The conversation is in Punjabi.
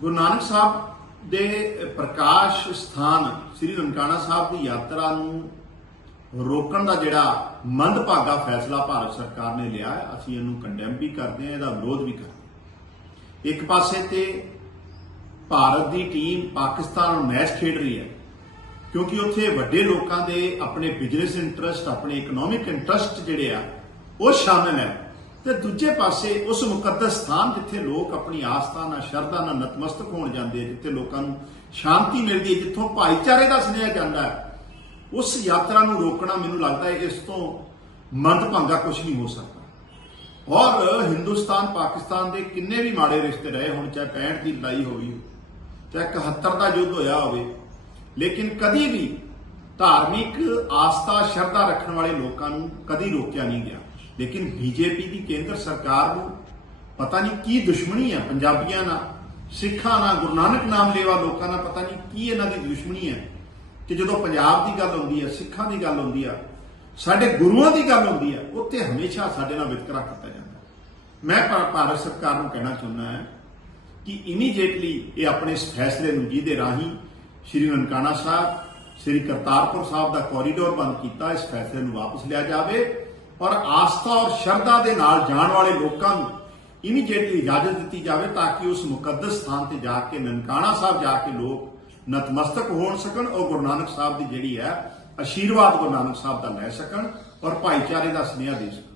ਗੁਰੂ ਨਾਨਕ ਸਾਹਿਬ ਦੇ ਪ੍ਰਕਾਸ਼ ਸਥਾਨ ਸ੍ਰੀ ਰੰਕਾਣਾ ਸਾਹਿਬ ਦੀ ਯਾਤਰਾ ਨੂੰ ਰੋਕਣ ਦਾ ਜਿਹੜਾ ਮੰਦਭਾਗਾ ਫੈਸਲਾ ਭਾਰਤ ਸਰਕਾਰ ਨੇ ਲਿਆ ਅਸੀਂ ਇਹਨੂੰ ਕੰਡੈਮ ਵੀ ਕਰਦੇ ਹਾਂ ਇਹਦਾ ਵਿਰੋਧ ਵੀ ਕਰਦੇ ਹਾਂ ਇੱਕ ਪਾਸੇ ਤੇ ਭਾਰਤ ਦੀ ਟੀਮ ਪਾਕਿਸਤਾਨ ਨਾਲ ਮੈਚ ਖੇਡ ਰਹੀ ਹੈ ਕਿਉਂਕਿ ਉੱਥੇ ਵੱਡੇ ਲੋਕਾਂ ਦੇ ਆਪਣੇ ਬਿਜ਼ਨਸ ਇੰਟਰਸਟ ਆਪਣੇ ਇਕਨੋਮਿਕ ਇੰਟਰਸਟ ਜਿਹੜੇ ਆ ਉਹ ਸ਼ਾਮਿਲ ਹੈ ਤੇ ਦੂਜੇ ਪਾਸੇ ਉਸ ਮੁਕੱਦਸ ਸਥਾਨ ਜਿੱਥੇ ਲੋਕ ਆਪਣੀ ਆਸਥਾ ਨਾਲ ਸ਼ਰਧਾ ਨਾਲ ਨਤਮਸਤਕ ਹੋਣ ਜਾਂਦੇ ਜਿੱਥੇ ਲੋਕਾਂ ਨੂੰ ਸ਼ਾਂਤੀ ਮਿਲਦੀ ਹੈ ਜਿੱਥੋਂ ਭਾਈਚਾਰੇ ਦਾ ਸੁਨੇਹਾ ਜਾਂਦਾ ਹੈ ਉਸ ਯਾਤਰਾ ਨੂੰ ਰੋਕਣਾ ਮੈਨੂੰ ਲੱਗਦਾ ਹੈ ਇਸ ਤੋਂ ਮੰਦਭਾਗਾ ਕੁਝ ਨਹੀਂ ਹੋ ਸਕਦਾ ਔਰ ਹਿੰਦੁਸਤਾਨ ਪਾਕਿਸਤਾਨ ਦੇ ਕਿੰਨੇ ਵੀ ਮਾੜੇ ਰਿਸ਼ਤੇ ਰਹੇ ਹੁਣ ਚਾਹੇ 65 ਦੀ ਲੜਾਈ ਹੋਈ ਚਾਹੇ 71 ਦਾ ਯੁੱਧ ਹੋਇਆ ਹੋਵੇ ਲੇਕਿਨ ਕਦੀ ਵੀ ਧਾਰਮਿਕ ਆਸਥਾ ਸ਼ਰਧਾ ਰੱਖਣ ਵਾਲੇ ਲੋਕਾਂ ਨੂੰ ਕਦੀ ਰੋਕਿਆ ਨਹੀਂ ਗਿਆ ਲੇਕਿਨ ਬੀਜੇਪੀ ਦੀ ਕੇਂਦਰ ਸਰਕਾਰ ਨੂੰ ਪਤਾ ਨਹੀਂ ਕੀ ਦੁਸ਼ਮਣੀ ਹੈ ਪੰਜਾਬੀਆਂ ਨਾਲ ਸਿੱਖਾਂ ਨਾਲ ਗੁਰੂ ਨਾਨਕ ਨਾਮ ਲੇਵਾ ਲੋਕਾਂ ਨਾਲ ਪਤਾ ਨਹੀਂ ਕੀ ਇਹਨਾਂ ਦੀ ਦੁਸ਼ਮਣੀ ਹੈ ਕਿ ਜਦੋਂ ਪੰਜਾਬ ਦੀ ਗੱਲ ਹੁੰਦੀ ਹੈ ਸਿੱਖਾਂ ਦੀ ਗੱਲ ਹੁੰਦੀ ਹੈ ਸਾਡੇ ਗੁਰੂਆਂ ਦੀ ਗੱਲ ਹੁੰਦੀ ਹੈ ਉੱਥੇ ਹਮੇਸ਼ਾ ਸਾਡੇ ਨਾਲ ਵਿਤਕਰਾ ਕੀਤਾ ਜਾਂਦਾ ਮੈਂ ਭਾਰਤ ਸਰਕਾਰ ਨੂੰ ਕਹਿਣਾ ਚਾਹੁੰਦਾ ਹਾਂ ਕਿ ਇਮੀਡੀਏਟਲੀ ਇਹ ਆਪਣੇ ਫੈਸਲੇ ਨੂੰ ਜਿਹਦੇ ਰਾਹੀਂ ਸ਼੍ਰੀ ਨਨਕਾਣਾ ਸਾਹਿਬ ਸ਼੍ਰੀ ਕਰਤਾਰਪੁਰ ਸਾਹਿਬ ਦਾ ਕੋਰੀਡੋਰ ਬੰਦ ਕੀਤਾ ਇਸ ਫੈਸਲੇ ਨੂੰ ਵਾਪਸ ਲਿਆ ਜਾਵੇ ਔਰ ਆਸਥਾ ਔਰ ਸ਼ਰਧਾ ਦੇ ਨਾਲ ਜਾਣ ਵਾਲੇ ਲੋਕਾਂ ਨੂੰ ਇਮੀਡੀਏਟਲੀ ਇਜਾਜ਼ਤ ਦਿੱਤੀ ਜਾਵੇ ਤਾਂ ਕਿ ਉਸ ਮੁਕੱਦਸ ਸਥਾਨ ਤੇ ਜਾ ਕੇ ਨਨਕਾਣਾ ਸਾਹਿਬ ਜਾ ਕੇ ਲੋਕ ਨਤਮਸਤਕ ਹੋਣ ਸਕਣ ਔਰ ਗੁਰੂ ਨਾਨਕ ਸਾਹਿਬ ਦੀ ਜਿਹੜੀ ਹੈ ਅਸ਼ੀਰਵਾਦ ਗੁਰੂ ਨਾਨਕ ਸਾਹਿਬ ਦਾ ਲੈ ਸਕਣ ਔਰ ਭਾਈਚਾਰੇ ਦਾ ਸੁਨੇਹਾ ਦੇ ਸਕਣ